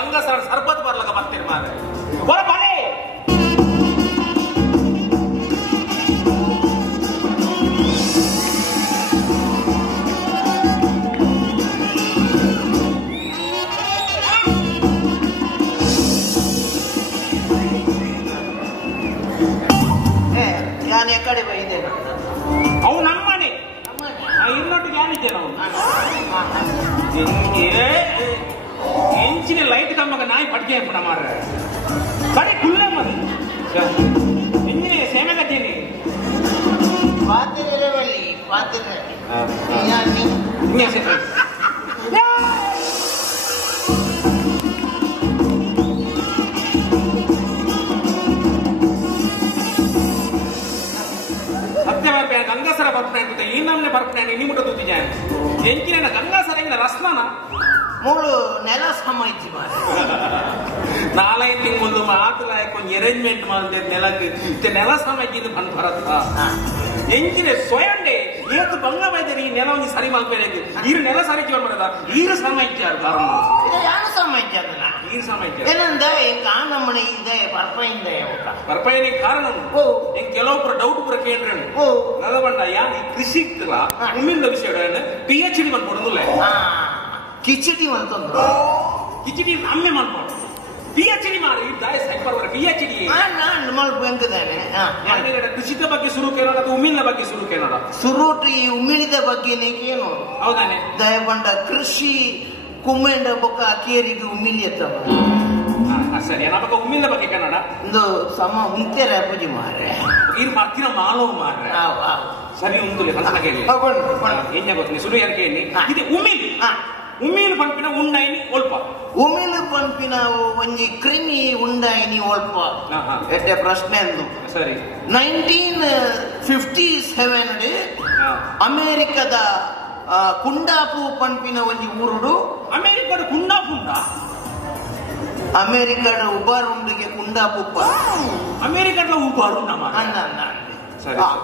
ಗಂಗಸರ ಸರ್ಬತ್ ಬರ್ಲಕ ಬರ್ತೀರಿ ಮಾರೆ ಹೊರ ಬರೇ ನಾನು ಕಡೆ ಬೈದೆ ಅವು ನಮ್ಮನೆ ಇನ್ನೊಟ್ಟಿಗೆ ಯಾನಿದ್ದೆ ನಾವು ಎಂಚಿನ ಲೈಟ್ ಕಂಬಕ್ಕೆ ನಾಯಿ ಪಟ್ಕೆ ಪುಣ ಮಾರ್ರೆ ಕಡೆ ಕುಲ್ಲ ಮರಿ ಎಂಜಿನ ಸೇವೆ ಕಟ್ಟೀನಿ ಪಾತ್ರೆಯಲ್ಲಿ ಪಾತ್ರೆ ಗಂಗಾಸರ ಬರ್ಪಣೆ ಈ ನಮ್ನೆ ಬರ್ಪಣೆ ನಿಮ್ಮಟ ತೂತಿಜ ಎಂಚಿನ ಗಂಗಾಸರ ರಸ್ನಾನ ಮೂಳು ನೆಲ ಸಮಾಯಿಸಿ ಮಾರ ನಾಲ್ಕೈದು ತಿಂಗಳು ಮಾತುಲ ಕೊಂಚ ಅರೇಂಜ್ಮೆಂಟ್ ಮಾಡಿದ ನೆಲಕ್ಕೆ ನೆಲ ಸಮಾಯಿಸಿದ್ದು ಬಂದು ಬರತ್ತ ಎಂಚಿನ ಸ್ವಯಂಡೆ ಏತು ಬಂಗ ಬೈದರೆ ಈ ನೆಲ ಒಂದು ಸರಿ ಮಲ್ಪೇನೆ ಈರು ನೆಲ ಸರಿ ಜೋರ್ ಬರದ ಈರು ಸಮಾಯಿಸ್ಯಾರು ಕಾರಣ ಯಾರು ಸಮಾಯಿಸ್ಯಾರ ಈರು ಸಮಾಯಿಸ್ಯಾರ ಏನಂದ ಕಾನಮ್ಮನೆ ಇದೆ ಪರ್ಪಯಿಂದ ಪರ್ಪಯನಿಗೆ ಕಾರಣ ಕೆಲವೊಬ್ಬರು ಡೌಟ್ ಪುರ ಕೇಂದ್ರ ನದಬಂಡ ಯಾನ್ ಈ ಕೃಷಿ ಉಮ್ಮಿಂದ ವಿಷಯ PhD ಮಾಡ್ಕೊಡೋದಿಲ್ಲ ಕಿಚಡಿ ಅಂತಂದ್ರು ಕಿಚಡಿ ಅಮ್ಮೆ ಮಾಡ್ಕೊಂಡು PhD ಮಾಡಿ ಸೈಪರ್ PhD ನಾನು ಮಾಡ್ಬೇಕಿದ್ದಾನೆ ಕೃಷಿದ ಬಗ್ಗೆ ಶುರು ಕೇಳೋಣ ಅಥವಾ ಉಮ್ಮಿನ ಬಗ್ಗೆ ಶುರು ಕೇಳೋಣ ಸುರುಟಿ ಉಮ್ಮಿಳಿದ ಬಗ್ಗೆ ಏನು ಹೌದಾನೆ ದಯಬಂಡ ಕೃಷಿ ಕುಮ್ಮೆಂಡ ಬೊಕ್ಕ ಕೇರಿಗೆ ಉಮ್ಮಿಲಿಯತ್ತ ಸರಿ ನಮಗೆ ಉಮ್ಮಿನ ಬಗ್ಗೆ ಕನ್ನಡ ಒಂದು ಸಮ ಮುಂತೆರ ಪೂಜೆ ಮಾರ್ರೆ ಇದು ಮತ್ತಿನ ಮಾಲೋ ಮಾರ್ರೆ ಸರಿ ಒಂದು ಎಣ್ಣೆ ಬಗ್ಗೆ ಶುರು ಯಾರು ಕೇಳಿ ಇದು ಉಮ್ಮಿಲ್ ಉಮ್ಮಿಲು ಪಂಪಿನ ಉಂಡಾಯಿನಿ ಒಲ್ಪ ಉಮಿಲು ಪಂಪಿನ ಒಂಜಿ ಕ್ರಿಮಿ ಉಂಡಾಯಿನಿ ಒಲ್ಪ ಎಡ್ಡೆ ಪ್ರಶ್ನೆ ಅಂದು ಸರಿ 1957 ಅಮೆರಿಕದ ಕುಂಡಾಪು ಪಂಪಿನ ಒಂಜಿ ಊರುಡು ಅಮೆರಿಕದ ಕುಂಡಾಪುಂಡ ಅಮೆರಿಕದ ಉಬಾರುಂಡಿಗೆ ಕುಂಡಾಪುಪ್ಪ ಅಮೆರಿಕದ ಉಬಾರುಂಡ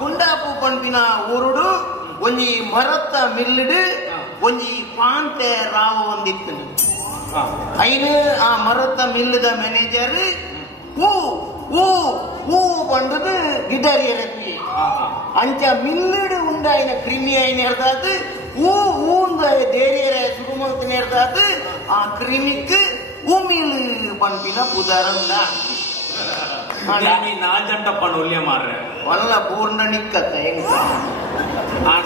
ಕುಂಡಾಪು ಪಂಪಿನ ಊರುಡು ಒಂಜಿ ಮರತ್ತ ಮಿಲ್ಲಿಡು ಒಂಜಿ ಪಾಂತೆ ರಾವ ಒಂದಿತ್ತು ಐನು ಆ ಮರತ್ತ ಮಿಲ್ಲದ ಮ್ಯಾನೇಜರ್ ಹೂ ಹೂ ಹೂ ಬಂಡದು ಗಿಡಾರಿ ಅಂಚ ಮಿಲ್ಲಿಡು ಉಂಡಾಯಿನ ಕ್ರಿಮಿ ಐನ ಹೇಳ್ದಾದು ಹೂ ಹೂಂದ ದೇರಿಯರ ಸುರುಮಂತ ಹೇಳ್ದಾದು ಆ ಕ್ರಿಮಿಕ್ ಉಮಿಲು ಪಂಪಿನ ಉದಾಹರಣ ನಾಲ್ಜಂಟ ಪಣ ಒಳ್ಳೆ ಮಾರ್ರೆ ಒಳ್ಳ ಪೂರ್ಣ ನಿಕ್ಕತ್ತ ಹೆಂಗ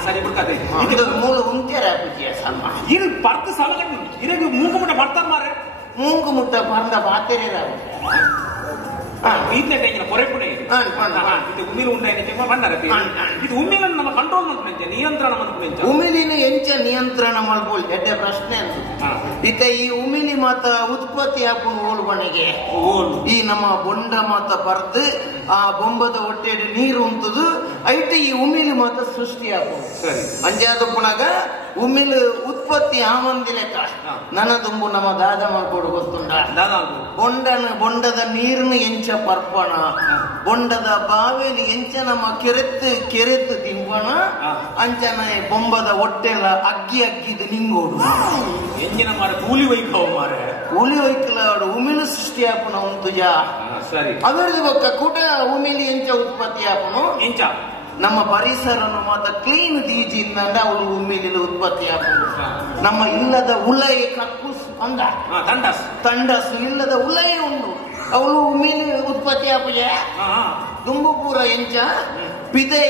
ಸರಿ ಬಿಡ್ಕತೆ ಇದು ಮೂಲ ಉಂಟೆರ ಪೂಜೆಯ ಸಮ ಇದು ಪರ್ತ ಸಾಲಗಂಡು ಇದಕ್ಕೆ ಮೂಗು ಮುಟ್ಟ ಬರ್ತಾರೆ ಮಾರ್ರೆ ಮೂಗು ಮುಟ್ಟ ಬಂದ ಬಾತೆರೆ ಇದನ್ನ ಟೈಗಿನ ಪೊರೆಪುಣೆ ಇದು ಉಮ್ಮಿಲು ಉಂಟಾಯಿನ ಬಂಡಾರ ಇದು ಉಮ್ಮಿಲನ್ನು ನಮ್ಮ ಕಂಟ್ರೋಲ್ ಮಾಡ್ಕೊಂಡೆ ನಿಯಂತ್ರಣ ಮಾಡ್ಕೊಂಡೆ ಉಮಿಲಿನ ಎಂಚ ನಿಯಂತ್ರಣ ಮಾಡ್ಬೋದು ಎಡ್ಡೆ ಪ್ರಶ್ನೆ ಅಂತ ಇತ್ತ ಈ ಉಮಿಲಿ ಮಾತ ಉತ್ಪತ್ತಿ ಹಾಕೊಂಡು ಓಲ್ಬಣಿಗೆ ಈ ನಮ್ಮ ಬೊಂಡ ಮಾತ ಬರ್ದು ಆ ಬೊಂಬದ ಹೊಟ್ಟೆಡು ನೀರು ಉಂಟದು ಐಟ ಈ ಉಮಿಲಿ ಮಾತ ಸೃಷ್ಟಿ ಹಾಕೋದು ಅಂಜಾದ ಪುಣಗ ಉಮಿಲು ಉತ್ಪತ್ತಿ ಆಮಂದಿಲೆಕ್ಕ ನನ್ನ ತುಂಬು ನಮ್ಮ ದಾದ ಮಾಡ್ಕೊಡು ಗೊತ್ತುಂಡ ಬೊಂಡದ ನೀರಿನ ಎಂಚ ಪರ್ಪಣ ಬೊಂಡದ ಬಾವಿಲಿ ಎಂಚ ನಮ್ಮ ಕೆರೆತ್ತು ತಿಂಪಣ ಅಂಚನ ಬೊಂಬದ ಹೊಟ್ಟೆಲ್ಲ ಅಗ್ಗಿ ಅಗ್ಗಿದು ನಿಂಗೋಡು ಎಂಜಿನ ಮಾರ ಕೂಲಿ ವೈಭವ ಮಾರ ಕೂಲಿ ವೈಕಲ ಉಮಿಲು ಸೃಷ್ಟಿ ಹಾಪುನ ಉಂಟುಜ ಸರಿ ಅವರದು ಬೊಕ್ಕ ಕೂಟ ಉಮಿಲಿ ಎಂಚ ಉತ್ಪತ್ತಿ ಹಾಪುನು ಎಂಚ ನಮ್ಮ ಪರಿಸರನು ಮಾತ ಕ್ಲೀನ್ ದೀಜಿಂದ ಅವಳು ಉಮ್ಮಿಲಿ ಉತ್ಪತ್ತಿ ಹಾಪುನು ನಮ್ಮ ಇಲ್ಲದ ಉಲೈ ಕಕ್ಕುಸ್ ಅಂದ ತಂಡಸ್ ಇಲ್ಲದ ಉಲೈ ಉಂಡು ಅವಳು ಉಮ್ಮಿಲಿ ಉತ್ಪತ್ತಿ ಹಾಪುಜ ದುಂಬು ಪೂರ ಎಂಚ ಪಿದೈ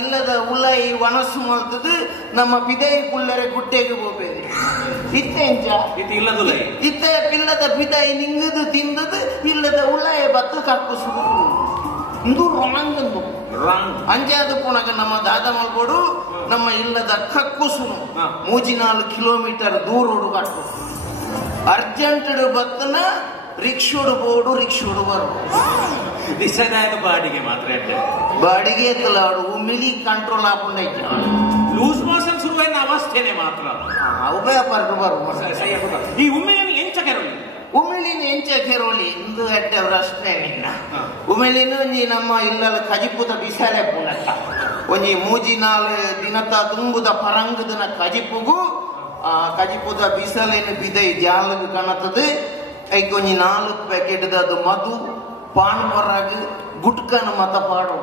ಇಲ್ಲದ ಉಲೈ ವನಸ್ಸು ಮಾಡ್ತದು ನಮ್ಮ ಪಿದೈ ಕುಳ್ಳರೆ ಗುಡ್ಡೆಗೆ ಹೋಗ್ಬೇಕು ಇತ್ತೆ ಎಂಚ ಇತ್ತೆ ಇಲ್ಲದ ಪಿದೈ ನಿಂಗದು ತಿಂದದು ಇಲ್ಲದ ಉಲೈ ಬತ್ತು ಕಕ್ಕುಸು ಇಂದು ರಾಂಗ್ ಅಂದು ಅಂಜಾದ ಪುಣಗ ನಮ್ಮ ದಾದ ಮಲ್ಗೋಡು ನಮ್ಮ ಇಲ್ಲದ ಕಕ್ಕುಸುನು 34 ಕಿಲೋಮೀಟರ್ ದೂರೋಡು ಕಟ್ಟು ಅರ್ಜೆಂಟ್ ಬತ್ತನ ರಿಕ್ಷೋಡು ಬೋಡು ರಿಕ್ಷೋಡು ಬರೋಡು ನಿಸದಾಯ ಬಾಡಿಗೆ ಮಾತ್ರ ಬಾಡಿಗೆ ಎತ್ತಲ್ಲ ಅವಳು ಉಮಿಲಿ ಕಂಟ್ರೋಲ್ ಹಾಕೊಂಡೈತೆ ಲೂಸ್ ಮೋಷನ್ ಶುರುವಾಯಿನ ಅವಸ್ಥೆನೆ ಮಾತ್ರ ಉಭಯ ಪರ್ಗ ಬರು ಈ ಉಮ್ಮಿಲಿನ ಎಂಚ ಕೆರಳಿ ಉಮಿಲಿನ ಎಂಚ ಕೆರೋಲಿ ಇಂದು ಎಡ್ಡೆ ಪ್ರಶ್ನೆ ನಿನ್ನ ಉಮಿಲಿನ ಒಂಜಿ ನಮ್ಮ ಇಲ್ಲದ ಕಜಿಪುದ ಬಿಸಾಲೆ ಪುಣತ್ತ ಒಂಜಿ ಮೂಜಿ ನಾಲ್ ದಿನತ ತುಂಬುದ ಪರಂಗದನ ಕಜಿಪುಗು ಆ ಕಜಿಪುದ ಬಿಸಲಿನ ಬಿದೈ ಜಾಲಗ ಕಾಣತದೆ ಐಕೊಂಜಿ 4 ಪ್ಯಾಕೆಟ್ ಅದು ಮಧು ಪಾನ್ ಪರಾಗ ಗುಟ್ಕನ ಮತ ಪಾಡು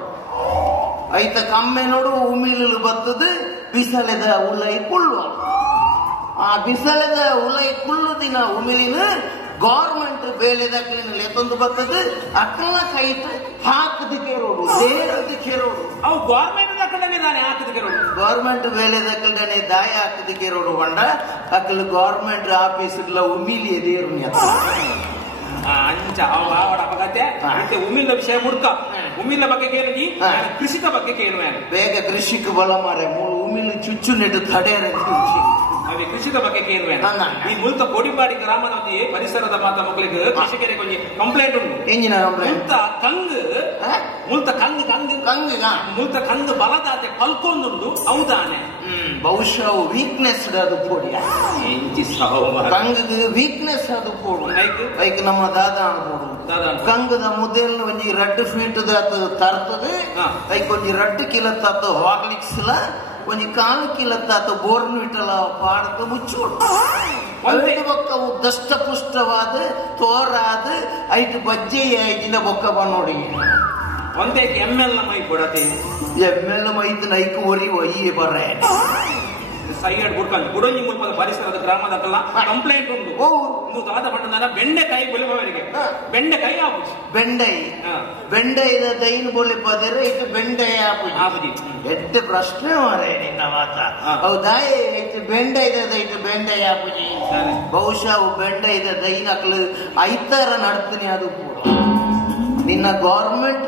ಐತ ಕಮ್ಮೆ ನೋಡು ಉಮಿಲು ಬತ್ತದು ಬಿಸಲೆದ ಉಲೈ ಕುಳ್ಳು ಆ ಬಿಸಲೆದ ಉಲೈ ಕುಳ್ಳು ದಿನ ಉಮಿಲಿನ ಗೌರ್ಮೆಂಟ್ ಬೇಲೆದಕ್ಲಿನ ಲೆತ್ತೊಂದು ಬರ್ತದೆ ಅಕ್ಕಲ ಕೈಟ್ ಹಾಕದಕ್ಕೆ ರೋಡು ದೇರದಕ್ಕೆ ರೋಡು ಅವು ಗೌರ್ಮೆಂಟ್ ದಕ್ಕಡನೆ ದಾನೆ ಹಾಕದಕ್ಕೆ ರೋಡು ಗೌರ್ಮೆಂಟ್ ಬೇಲೆದಕ್ಕಲ್ಡನೆ ದಾಯ ಹಾಕದಕ್ಕೆ ರೋಡು ಬಂಡ ಅಕ್ಕಲು ಗೌರ್ಮೆಂಟ್ ಆಫೀಸ್ಗಳ ಉಮಿಲಿ ಎದೇರು ಅಂಚ ಅವಡ ಅಪಗತ್ಯ ಮತ್ತೆ ಉಮಿಲ ವಿಷಯ ಮುಡ್ಕ ಉಮಿಲ ಬಗ್ಗೆ ಕೇಳಿ ಕೃಷಿಕ ಬಗ್ಗೆ ಕೇಳುವೇನು ಬೇಗ ಕೃಷಿಕ ಬಲ ಮಾರೆ ಉಮಿಲು ಚುಚ್ಚು ನೆಟ್ಟು ತಡೆಯರೆ ಅದೇ ಕೃಷಿಕ ಬಗ್ಗೆ ಕೇಳುವೇನು ಈ ಮುಲ್ತ ಕೋಡಿಪಾಡಿ ಗ್ರಾಮದ ಒಂದು ಪರಿಸರದ ಮಾತ ಮಕ್ಕಳಿಗೆ ಕೃಷಿಕರಿಗೆ ಕೊಂಚ ಕಂಪ್ಲೇಂಟ್ ಉಂಟು ಎಂಜಿನ ಮುಲ್ತ ಕಂಗ್ ಬಲದಾತೆ ಕಲ್ಕೊಂಡುಂಡು ಹೌದಾನೆ ಬಹುಶಃ ವೀಕ್ನೆಸ್ ಅದು ಕೊಡಿ ಕಂಗ್ ವೀಕ್ನೆಸ್ ಅದು ಕೊಡು ಲೈಕ್ ನಮ್ಮ ದಾದ ಅನ್ಬೋದು ಕಂಗದ ಮುದ್ದೆಲ್ಲ ಒಂಜಿ 2 ಫೀಟ್ ತರ್ತದೆ ಲೈಕ್ ಒಂಜಿ 2 ಕಿಲೋ ತತ್ತು ಹಾರ್ಲಿಕ್ಸ್ ಒಂಜಿ 4 ಕಿಲೋ ತತ್ತು ಬೋರ್ನ್ವಿಟಲ ಪಾಡದ ಮುಚ್ಚೋಡು ಬೊಕ್ಕವು ದಷ್ಟಪುಷ್ಟವಾದ ತೋರಾದ ಐಟು ಬಜ್ಜೆ ಐಟಿನ ಬೊಕ್ಕ ನೋಡಿ ಒಂದೇ ML ಮೈ ಕೊಡತೆ ML ಮೈದು ನೈಕು ಒರಿ ಒಯ್ಯೇ ಬರ್ರೆ ಸೈಡ್ ಗುಡ್ಕಂಡು ಗುಡಂಜಿ ಮುಲ್ಪದ ಪರಿಸರದ ಗ್ರಾಮದಲ್ಲ ಕಂಪ್ಲೇಂಟ್ ಉಂಟು ಒಂದು ದಾದ ಪಟ್ಟಣ ಬೆಂಡೆಕಾಯಿ ಬೊಲಿಪವರಿಗೆ ಬೆಂಡೆಕಾಯಿ ಆಪುಜಿ ಬೆಂಡೆದ ದೈನ್ ಬೊಲಿ ಪದರೆ ಇದು ಬೆಂಡೆ ಆಪುಜಿ ಎಟ್ಟು ಪ್ರಶ್ನೆ ಮಾರೇ ನಿನ್ನ ಮಾತ ಹೌದಾಯ ಇದು ಬೆಂಡೆ ಇದು ಬೆಂಡೆ ಆಪುಜಿ ಬಹುಶಃ ಅವು ಬೆಂಡೆ ಇದೆ ದೈನ್ ಅಕ್ಲು ಐತಾರ ನಡ್ತೀನಿ ಅದು ಕೂಡ ನಿನ್ನ ಗೌರ್ಮೆಂಟ್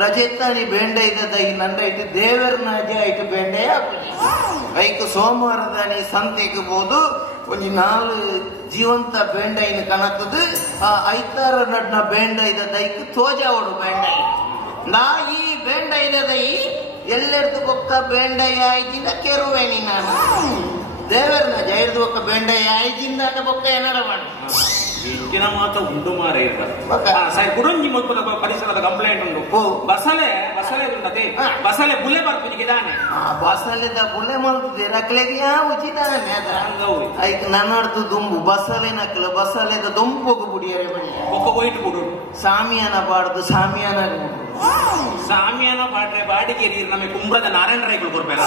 ರಜೆ ತಾನಿ ಬೆಂಡೆ ಇದೆ ನಂದ ಇಟ್ಟು ದೇವರನ ಅಜೆ ಐಟು ಬೆಂಡೆ ಆಪುಜಿ ಐಕು ಸೋಮವಾರದಾನಿ ಸಂತೆಗೆ ಬೋದು ಒಂಜಿ 4 ಜೀವಂತ ಬೆಂಡೈನ ಕಣತದು ಆ ಐತಾರ ನಡ್ನ ಬೆಂಡೈದ ದೈಕ್ ತೋಜಾವಡು ಬೆಂಡೈ ನಾ ಈ ಬೆಂಡೈದ ದೈ ಎಲ್ಲೆರ್ದು ಬೊಕ್ಕ ಬೆಂಡೈ ಆಯ್ತಿಂದ ಕೆರುವೇನಿ ನಾನು ದೇವರನ ಜೈರ್ದು ಬೊಕ್ಕ ಬೆಂಡೈ ಆಯ್ತಿಂದ ಬೊಕ್ಕ ಏನಡ ಮಾಡಿ ಇಂಚಿನ ಮಾತ ಉಂಟು ಮಾರೇ ಗುಡಂಜಿ ಮುಲ್ಪದ ಪರಿಸರದ ಕಂಪ್ಲೇಂಟ್ ಉಂಟು ಬಸಳೆ ಉಂಟದೆ ಬಸಳೆ ಬುಲೆ ಬರ್ಪಿಗೆ ದಾನೆ ಬಸಳೆದ ಬುಲೆ ಮಲ್ತದೆ ರಕ್ಲೆಗೆ ಉಚಿತಾನೆ ಐಕ್ ನನ್ನಡ್ದು ದುಂಬು ಬಸಳೆ ನಕ್ಲ ಬಸಳೆದ ದುಂಪೋಗು ಬುಡಿಯರೆ ಬಳಿ ಒಕ್ಕ ಹೋಯ್ತು ಬಿಡು ಸಾಮಿಯಾನ ಬಾಡ್ದು ಸಾಮಿಯಾನ ಬಾಡ್ರೆ ಬಾಡಿಗೆ ನೀರು ನಮಗೆ ಕುಂಬ್ರದ ನಾರಾಯಣ ರೈಗಳು ಕೊಡ್ಬೇಕ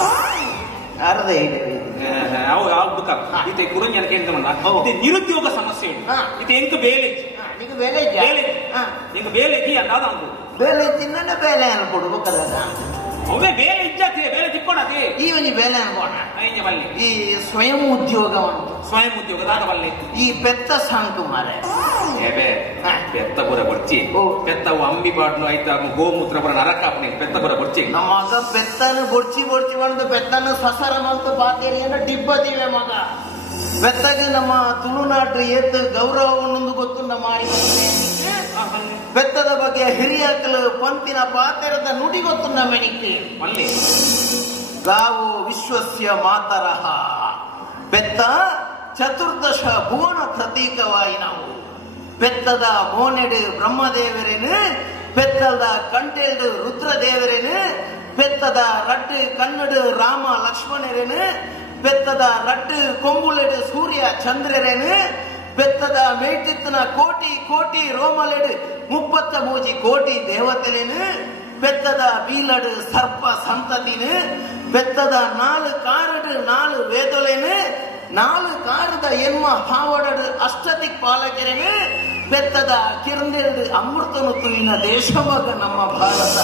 ಅರ್ಧ ಇದೆ ಕುರಂಜಿ ಕೇಂದ್ರ ಇದು ನಿರುದ್ಯೋಗ ಸಮಸ್ಯೆ ಉಂಟು ಇದು ಎಂಕ ಬೇಲೆ ಬೇಲೆ ಅಂದಾದ ಬೇಲೆ ತಿನ್ನ ಬೇಲೆ ಅನ್ಕೊಡು ಅವೇ ಬೇಲೆ ಇಜ್ಜಾತಿ ಬೇಲೆ ತಿಕ್ಕೊಡತಿ ಈ ಒಂದು ಬೇಲೆ ಅನ್ಕೋಣ ಈ ಸ್ವಯಂ ಉದ್ಯೋಗದಾದ ಬಲ್ಲೆ ಈ ಪೆತ್ತ ಸಾಂಟು ಮಾರೆ ಪೆತ್ತ ಪುರ ಬರ್ಚಿ ಪೆತ್ತವು ಅಂಬಿ ಬಾಡ್ಲು ಆಯ್ತಾ ಗೋಮೂತ್ರ ಪುರ ನರಕಾಪಣೆ ಪೆತ್ತ ಪುರ ಬರ್ಚಿ ನಮ್ಮ ಮಗ ಪೆತ್ತನ ಬೊಡ್ಚಿ ಬಂದು ಪೆತ್ತನ ಸಸರ ಮಂತು ಬಾತೇರಿಯನ್ನು ಡಿಬ್ಬದಿವೆ ಮಗ ಬೆತ್ತಗೆ ನಮ್ಮ ತುಳುನಾಡು ಏತ್ ಗೌರವ ಒಂದೊಂದು ಗೊತ್ತು ನಮ್ಮ ಬೆತ್ತದ ಬಗ್ಗೆ ಹಿರಿಯಕಲು ಪಂತಿನ ಪಾತೆರದ ನುಡಿ ಗೊತ್ತು ನಮ್ಮೆನಿಕ್ಕೆ ಗಾವು ವಿಶ್ವಸ್ಯ ಮಾತರಹ ಬೆತ್ತ ಚತುರ್ದಶ ಭುವನ ಪ್ರತೀಕವಾಯಿ ನಾವು ಬೆತ್ತದ ಮೋನೆಡು ಬ್ರಹ್ಮದೇವರೇನು ಬೆತ್ತದ ಕಂಟೆಲ್ಡು ರುದ್ರದೇವರೇನು ಬೆತ್ತದ ರಟ್ಟು ಕನ್ನಡು ರಾಮ ಲಕ್ಷ್ಮಣರೇನು ಬೆತ್ತದ ರಟ್ಟು ಕೊಂಬುಲೆಡು ಸೂರ್ಯ ಚಂದ್ರರೇನು ಬೆತ್ತದ ಮೇಟಿತ್ತನ ಕೋಟಿ ರೋಮಲೆಡು 33 ಕೋಟಿ ದೇವತೆಲೇನು ಬೆತ್ತದ ಬೀಲಡು ಸರ್ಪ ಸಂತತಿನು ಬೆತ್ತದ 4 ಕಾರಡು 4 ವೇದೊಲೇನು 4 ಕಾರದ ಎನ್ಮ ಹಾವಡಡು ಅಷ್ಟದಿಕ್ ಪಾಲಕರೇನು ಬೆತ್ತದ ಕಿರಂದೆರಡು ಅಮೃತನು ತುಯಿನ ದೇಶವಾಗ ನಮ್ಮ ಭಾರತ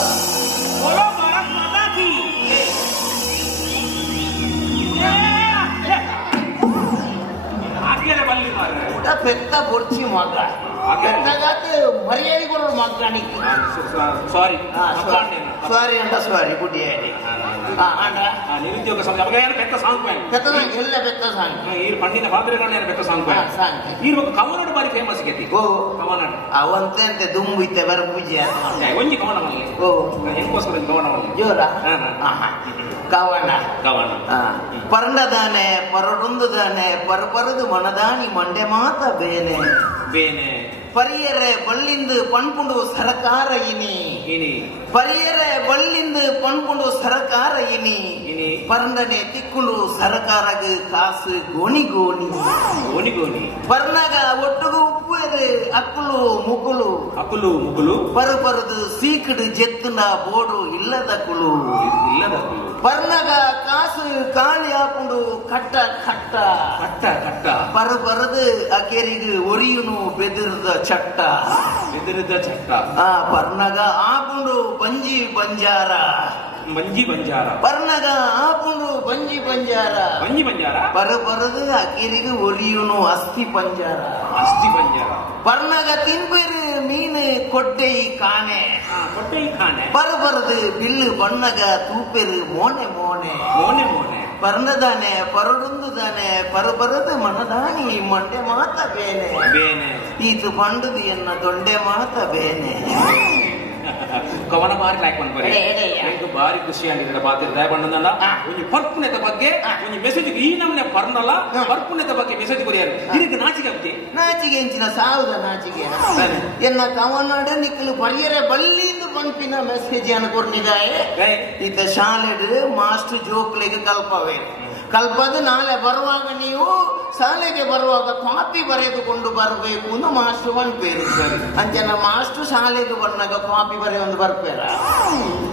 ಪೆತ್ತ ಬೊಡ್ಚಿ ಮಗ ಮರ್ಯಾದೆಗಳು ಮಗ್ಗಾಣಿಗೆ ಸಾರಿ ಅಂಡ ಸಾರಿ ಬುಡ್ಡಿ ನಿರುದ್ಯೋಗ ಪೆತ್ತ ಸಾಂಗ್ ಎಲ್ಲ ಪೆತ್ತ ಸಾಂಗ್ ಈ ಪಂಡಿನ ಪಾತ್ರೆಗಳನ್ನ ಪೆತ್ತ ಸಾಂಗ್ ಈ ಕವನಾಡು ಬಾರಿ ಫೇಮಸ್ ಗೆತಿ ಕವನಾಡು ಅವಂತೆ ಅಂತೆ ದುಂಬು ಇತ್ತೆ ಬರ ಪೂಜೆ ಒಂಜಿ ಕವನವಲ್ಲಿ ಹೆಂಗೋಸ್ಕರ ಕವನವಲ್ಲಿ ಜೋರ ಕವನ ಪರಂಡದಾನೆ ಪರಡೊಂದುದಾನೆ ಪರಪರದು ಮನದಾನಿ ಮಂಡೆ ಮಾತ ಬೇನೆ ಪರಿಯರೆ ಬಳ್ಳಿಂದು ಪಣ್ಪುಂಡು ಸರಕಾರ ಇನಿ ಪರಿಯರೆ ಬಳ್ಳಿಂದು ಪಣ್ಪುಂಡು ಸರಕಾರ ಇನಿ ಪರಂಡನೆ ತಿಕ್ಕುಂಡು ಸರಕಾರಗ ಕಾಸು ಗೋಣಿ ಪರ್ನಾಗ ಒಟ್ಟುಗು ಉಪ್ಪು ಬೇರೆ ಅಕ್ಕಳು ಮುಗುಳು ಪರದು ಸೀಕಡು ಜೆತ್ತನ ಬೋಡು ಇಲ್ಲದ ಕುಳು ಬರ್ನಗ ಕಾಸು ಕಾಳಿ ಹಾಕೊಂಡು ಕಟ್ಟ ಬರದು ಅಕೆರಿಗೆ ಒರಿಯುನು ಬೆದರದ ಚಟ್ಟ ಬರ್ನಗ ಹಾಕೊಂಡು ಬಂಜಿ ಬಂಜಾರ ಬರ್ನಗ ಹಾಕೊಂಡು ಬಂಜಿ ಬಂಜಾರ ಬರದು ಅಕೆರಿಗೆ ಒರಿಯುನು ಅಸ್ಥಿ ಪಂಜಾರ ಬರ್ನಗ ತಿನ್ಬೇರು ಮೀನು ಕೊಟ್ಟೆ ಕಾಣೆ ಬರದು ಬಿಲ್ಲು ಬಣ್ಣಗ ತೂಪೆರು ಮೋನೆ ಬರ್ನದಾನೆ ಪರಡುಂದುದಾನೆ ಬರದು ಮನದಾನಿ ಮಂಡೆ ಮಾತ ಬೇನೆ ಈತು ಪಂಡುದು ಎನ್ನ ದೊಂಡೆ ಮಾತ ಬೇನೆ ಕವನ ಬಾರಿ ಲೈಕ್ ಮಾಡ್ಬಾರಿ ಬಾರಿ ಖುಷಿ ಆಗಿದ್ರೆ ಬಾತಿರ್ ದಯ ಬಣ್ಣದ ಒಂದು ಪರ್ಪುಣ್ಯದ ಬಗ್ಗೆ ಒಂದು ಮೆಸೇಜ್ ಈ ನಮ್ಮನೆ ಪರ್ನಲ್ಲ ಪರ್ಪುಣ್ಯದ ಬಗ್ಗೆ ಮೆಸೇಜ್ ಕೊರಿಯಾರು ಇದಕ್ಕೆ ನಾಚಿಗೆ ಎಂಚಿನ ಸಾವುದ ನಾಚಿಗೆ ಎನ್ನ ಕವನಾಡು ನಿಕ್ಕಲು ಪರಿಯರೆ ಬಲ್ಲಿಂದು ಪಂಪಿನ ಮೆಸೇಜ್ ಅನ್ಕೊಂಡಿದ್ದಾye ಈತ ಶಾಲೆಡ್ ಮಾಸ್ಟರ್ ಜೋಕ್ಲಿಗೆ ಕಲ್ಪದು ನಾಳೆ ಬರುವಾಗ ನೀವು ಶಾಲೆಗೆ ಬರುವಾಗ ಕಾಪಿ ಬರೆದುಕೊಂಡು ಬರಬೇಕು ಎಂದು ಮಾಸ್ಟರ್ ಬಂದ್ಪೇರು ಅಂಚನ ಮಾಸ್ಟರ್ ಶಾಲೆಗೆ ಬಂದಾಗ ಕಾಪಿ ಬರೆಯೊಂದು ಬರ್ಪೇರ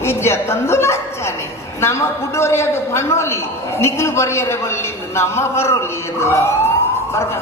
ಇಜ್ಜ ತಂದು ಲಚ್ಚಾನೆ ನಮ್ಮ ಕುಡೋರಿಯದು ಪಣ್ಣೋಲಿ ನಿಕ್ಲು ಬರೆಯರೆ ಬಲ್ಲಿ ನಮ್ಮ ಬರೋಲಿ ಎಂದು ಬರ್ಕ